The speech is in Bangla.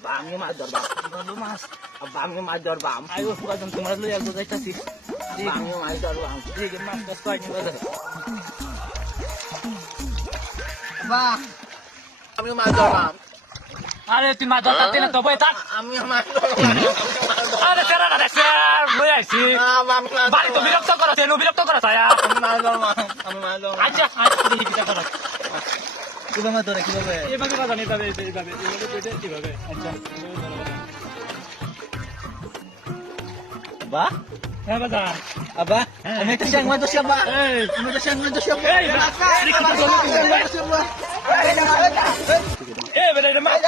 আব্বা আমি মাছ ধরবাম ধরবো মাছ আব্বা আমি মাছ ধরবাম আই ও ফুকাজন তোমরা লই একদম যাইতাছি আব্বা আমি মাছ ধরবাম ঠিক মাছ টাছ পাই নিবা আব্বা আমি মাছ ধরবাম আরে তুই মাছ ধরতে না তো বই থাক আমি মাছ ধরবাম আরে তেরা না স্যার বই আইছি আব্বা আমি মাছ বাড়ি তো বিরক্ত করো তেনো বিরক্ত করো তায়া আমি মাছ ধরবাম আমি মাছ ধরবাম আচ্ছা আচ্ছা দেখি কিটা করো কিভাবে ধরে কিভাবে এইভাবে বাজান এইভাবে কইতে কিভাবে আচ্ছা আব্বা হ্যাঁ বাজান আব্বা আমি একটা শ্যাং মাছ ধরছি আব্বা এই আমি একটা শ্যাং মাছ ধরছি আব্বা এই বেটা এটা মাছ